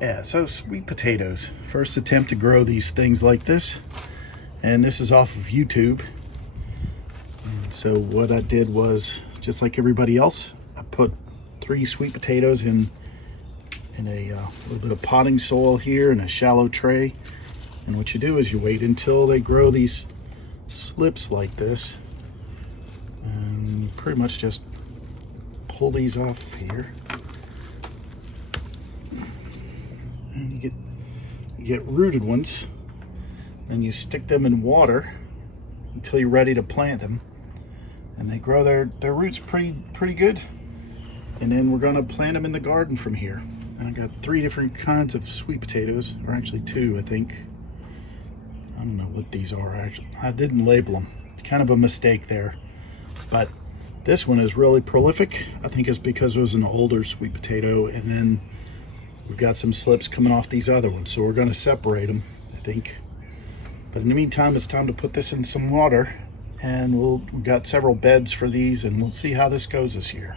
Yeah, so sweet potatoes. First attempt to grow these things like this. And this is off of YouTube. And so what I did was, just like everybody else, I put 3 sweet potatoes in a little bit of potting soil here in a shallow tray. And what you do is you wait until they grow these slips like this. And pretty much just pull these off here. And you get rooted ones. Then you stick them in water until you're ready to plant them. And they grow their roots pretty good. And then we're gonna plant them in the garden from here. And I got 3 different kinds of sweet potatoes, or actually 2, I think. I don't know what these are actually. I didn't label them. Kind of a mistake there. But this one is really prolific. I think it's because it was an older sweet potato, and then we've got some slips coming off these other ones. So we're gonna separate them, I think. But in the meantime, it's time to put this in some water, and we've got several beds for these, and we'll see how this goes this year.